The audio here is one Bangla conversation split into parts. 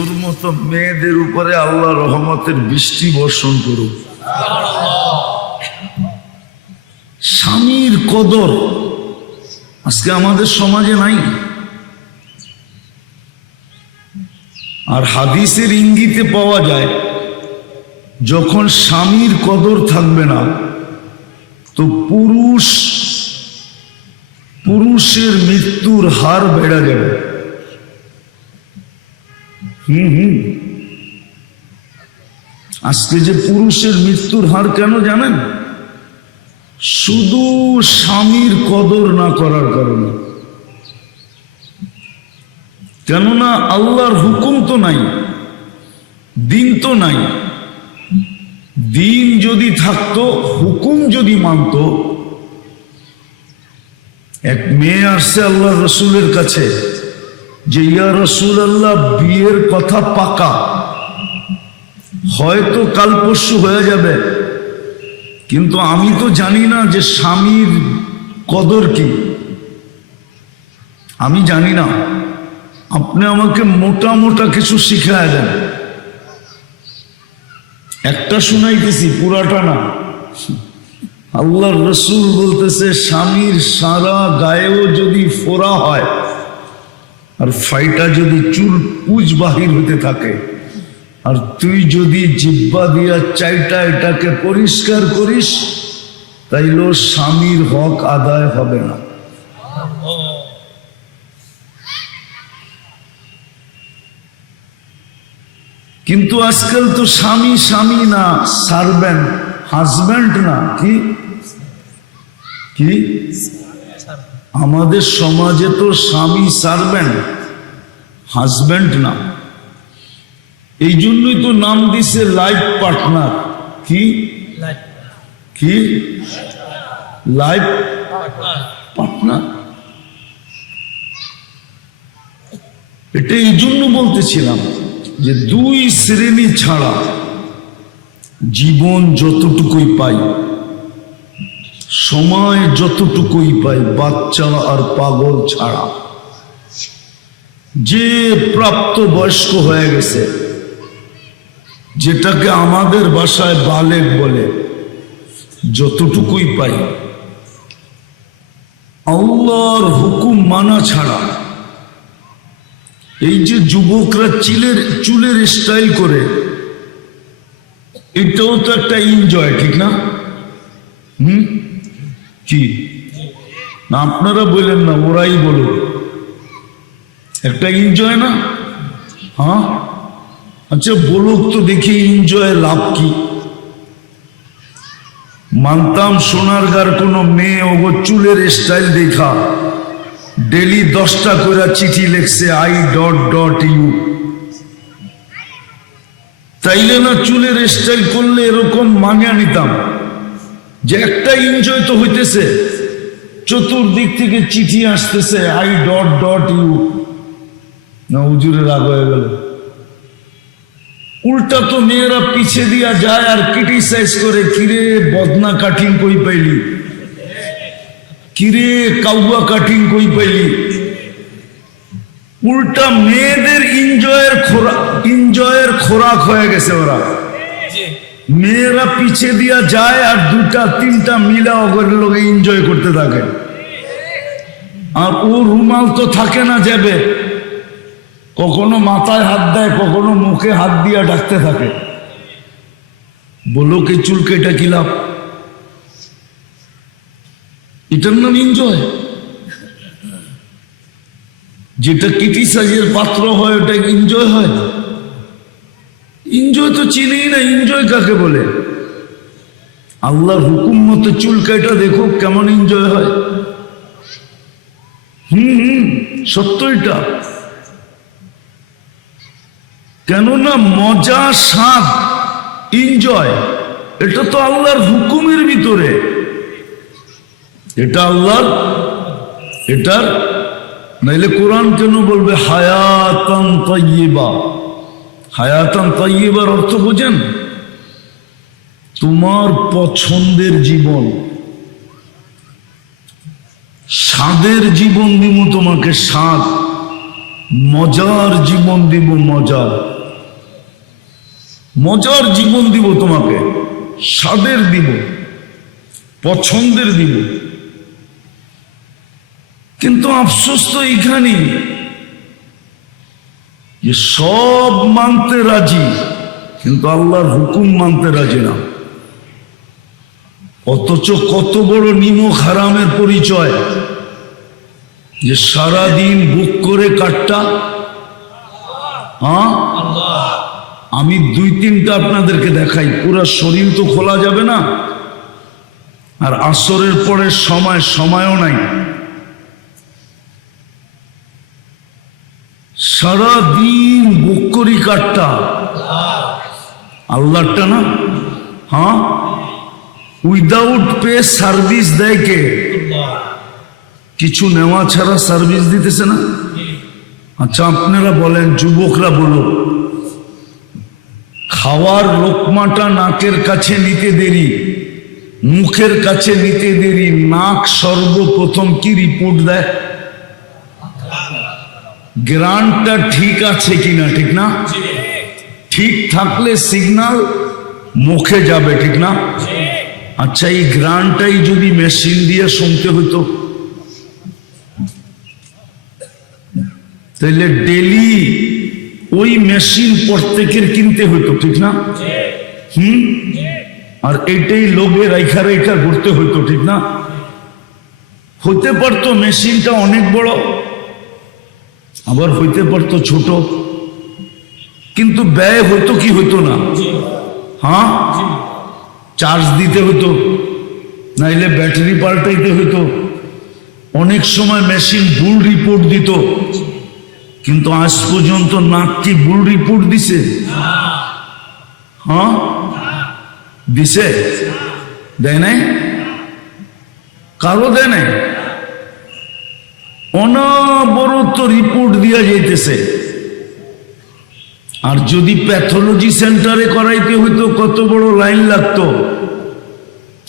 তোর মতো মেয়েদের উপরে আল্লাহ রহমতের বৃষ্টি বর্ষণ করুক। স্বামীর কদর আজকে আমাদের সমাজে নাই। আর হাদিসের ইঙ্গিতে পাওয়া যায়, যখন স্বামীর কদর থাকবে না, তো পুরুষ, পুরুষের মৃত্যুর হার বেড়া যাবে। হুম হুম। আজকে যে পুরুষের মৃত্যুর হার কেন জানেন? শুধু স্বামীর কদর না করার কারণে। কেননা আল্লাহর হুকুম তো নাই, দিন তো নাই। দিন যদি থাকতো, হুকুম যদি মানত, এক মেয়ে আসছে আল্লাহ রসুলের কাছে যে ইয়া রসুল আল্লাহ বিয়ের কথা পাকা। হয়তো কাল পরশু হয়ে যাবে। কিন্তু আমি তো জানি না যে স্বামীর কদর কি। আমি জানি না। আপনি আমাকে মোটা মোটা কিছু শিখায় দেন। একটা শুনাইতেছি, পুরাটা না। আল্লাহ রসুল বলতেছে, স্বামীর সারা গায়েও যদি ফোরা হয় আর ফাইটা যদি চুল পুজ বাহির হতে থাকে, আর তুই যদি জিব্বা দিয়া চাইটা এটাকে পরিষ্কার করিস তাইলেও স্বামীর হক আদায় হবে না। কিন্তু আজকাল তো স্বামী স্বামী না সার্ভেন্ট হাজব্যান্ড না, কি? কি? আমাদের সমাজে তো স্বামী সার্ভেন্ট হাজব্যান্ড না। এই জন্যই তো নাম দিছে লাইফ পার্টনার কি? কি? লাইফ পার্টনার এটা এই জন্য বলতেছিলাম যে দুই শ্রেণি ছাড়া জীবন যতটুকুই পাই সময় যতটুকুই পাই বাচ্চা আর পাগল ছাড়া। যে প্রাপ্ত বয়স্ক হয়ে গেছে, যেটাকে আমাদের বাসায় বালেক বলে, যতটুকুই পাই, আল্লাহর হুকুম মানা ছাড়া, এই যে যুবকরা চিলের, চুলের স্টাইল করে, এটাও তো একটা এনজয় ঠিক না? হুম? কি? না, আপনারা বললেন না, ওরাই বলো একটা এনজয় না? হ্যাঁ? আচ্ছা বলুক তো দেখি এনজয় লাভ কি? মানতাম সোনারগার কোনো মেয়ে, ওগো চুলের স্টাইল দেখা। ডেলি দশটা করে চিঠি লেখছে আই ডট ডট ইউ তাইলে না, চুলের স্টাইল করলে এরকম মানিয়া নিতাম। যে একটা এনজয় তো হইতেছে। চতুর্দিক থেকে চিঠি আসতেছে আই ডট ডট ইউ না উজুরে রাগ হয়ে গেল। উল্টা তো মেয়েরা পিছে দিয়া যায় আর ক্রিটিসাইজ করে, কিরে বদনা কাঠিং কই পাইলি? কিরে কাউয়া কাঠিং কই পাইলি? উল্টা মেয়েদের এনজয়ের খোরাক এনজয়ের খোরাক হয়ে গেছে ওরা। মেয়েরা পিছিয়ে দিয়া যায় আর দুটা, তিনটা মিলা ওগুলোর লোক এনজয় করতে থাকে। আর ও রুমাল তো থাকে না যাবে কখনো মাথায় হাত দেয়, কখনো মুখে হাত দিয়া ডাকতে থাকে। বলো কে চুল কেটে কি লাভ? এটার নাম এনজয় যেটা ক্রিটিসাইজের পাত্র হয় ওটা এনজয় হয় এনজয় তো চিনেই না এনজয় কাকে বলে? আল্লাহর হুকুম মতো চুল কাটা দেখো কেমন এনজয় হয়। হুম হুম সত্য এটা কেননা মজা, স্বাদ এনজয় এটা তো আল্লাহর হুকুমের ভিতরে। এটা আল্লাহর, এটার, নাইলে কোরআন কেন বলবে? হায়াতান তৈবা হায়াতান তৈবার অর্থ বোঝেন তোমার পছন্দের জীবন, স্বাদের জীবন দিব তোমাকে, স্বাদ, মজার জীবন দিব মজার। মজার জীবন দিব তোমাকে, স্বাদের দিব, পছন্দের দিব। কিন্তু আফসোস তো এইখানেই যে সব মানতে রাজি, কিন্তু আল্লাহর হুকুম মানতে রাজি না। অথচ কত বড় নিমক হারামের পরিচয় যে সারাদিন বুক করে কাটটা। হ্যাঁ? আমি দুই তিনটা আপনাদেরকে দেখাই, পুরো শরীর তো খোলা যাবে না। আর আসরের পরে সময়, সময়ও নাই। সারাদিন বুক করি কাটটা। আল্লাহটা না? হ্যাঁ? উইদাউট পে সার্ভিস দেয় কে? কিছু নেওয়া ছাড়া সার্ভিস দিতেছে না? আচ্ছা আপনারা বলেন, যুবকরা বলো খাওয়ার লোকমাটা নাকের কাছে নিতে দেরি, মুখের কাছে নিতে দেরি, নাক সর্বপ্রথম কি রিপোর্ট দেয়? গ্রানটা ঠিক আছে কিনা, ঠিক না? ঠিক থাকলে সিগনাল মুখে যাবে, ঠিক না? আচ্ছা এই গ্রানটাই যদি মেশিন দিয়ে শুনতে হতো তাহলে ডেলি ওই মেশিন প্রত্যেকের কিনতে হতো ঠিক না? হুম? আর এটাই লোভে রাইখা রেখা ঘুরতে হতো ঠিক না? হতে পারতো মেশিনটা অনেক বড়। আবার হইতে পারতো ছোট। কিন্তু ব্যয় হতো কি হতো না? হ্যাঁ? চার্জ দিতে হতো নাইলে ব্যাটারি পাল্টাইতে হতো অনেক সময় মেশিন ভুল রিপোর্ট দিত। কিন্তু আজ পর্যন্ত নাক কি ভুল রিপোর্ট দিছে? হ্যাঁ? দিছে? দেয় নাই? কারও দেয় নাই? অনবরত রিপোর্ট দিয়া যাইতেছে। আর যদি প্যাথোলজি সেন্টারে করাইতে হইতো, কত বড় লাইন লাগতো।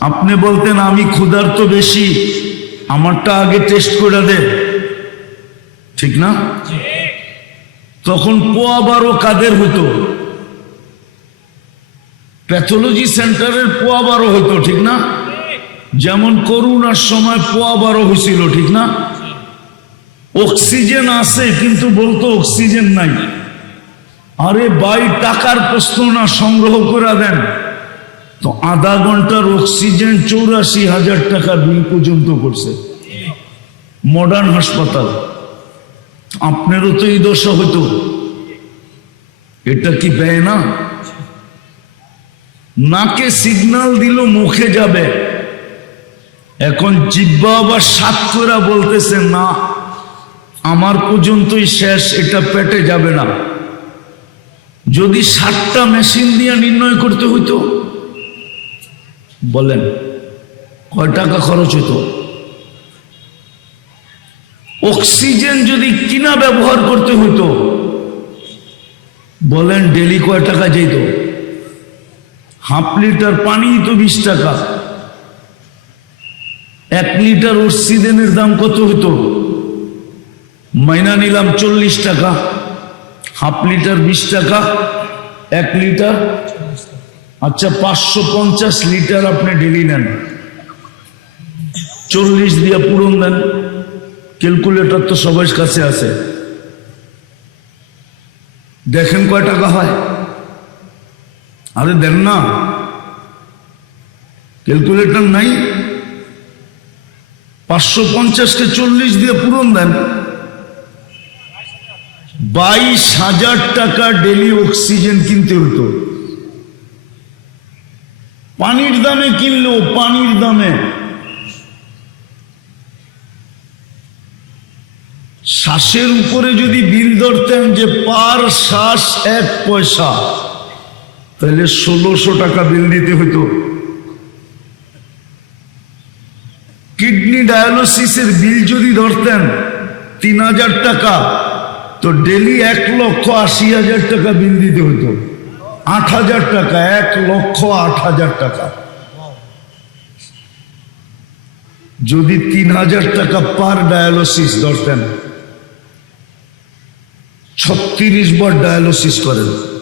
আপনি বলতেন, আমি ক্ষুধার্ত বেশি, আমারটা আগে টেস্ট করে দে ঠিক না? তখন পোয়া বারো কাদের হতো প্যাথোলজি সেন্টারের পোয়া বারো হতো ঠিক না? যেমন করোনার সময় পোয়া বারো হয়েছিল ঠিক না? অক্সিজেন আছে, কিন্তু বলতো অক্সিজেন নাই। আরে বাই টাকার প্রশ্ন না, সংগ্রহ করে দেন। তো আধা ঘণ্টার অক্সিজেন চৌরাশি হাজার টাকা বিল পর্যন্ত করছে। মডার্ন হাসপাতাল। আপনারও তো এই দশা হতো এটা কি ব্যয় না? নাকে সিগনাল দিল, মুখে যাবে। এখন জিব্বা আবার সাত করে বলতেছে, না। আমার পর্যন্তই শেষ, এটা পেটে যাবে না। যদি সাতটা মেশিন দিয়ে নির্ণয় করতে হইতো, বলেন, কয় টাকা খরচ হতো অক্সিজেন যদি কিনা ব্যবহার করতে হইতো, বলেন, ডেলি কয় টাকা যেত হাফ লিটার পানি তো বিশ টাকা। এক লিটার অক্সিজেনের দাম কত হতো মাইনা নিলাম চল্লিশ টাকা, হাফ লিটার বিশ টাকা, এক লিটার। আচ্ছা পাঁচশো পঞ্চাশ লিটার আপনি ডেলি নেন। চল্লিশ দিয়ে পূরণ দেন। ক্যালকুলেটর তো সবার কাছে আছে। দেখেন কয় টাকা হয়? আরে দেন না। ক্যালকুলেটর নাই। পাঁচশো পঞ্চাশকে চল্লিশ দিয়ে পূরণ দেন। বাইশ হাজার টাকা ডেলি অক্সিজেন কিনতে হতো পানির দামে কিনলো, পানির দামে। শ্বাসের উপরে যদি বিল ধরতেন যে পার শ্বাস এক পয়সা, তাহলে ষোলোশো টাকা বিল দিতে হতো কিডনি ডায়ালিসিসের বিল যদি ধরতেন, তিন হাজার টাকা। তো ডেলি এক লক্ষ আশি হাজার টাকা বিল দিতে হতো। আট হাজার টাকা, এক লক্ষ আট হাজার টাকা। যদি তিন হাজার টাকা পার ডায়ালিসিস ধরতেন, ছত্রিশ বার ডায়ালিসিস করেন।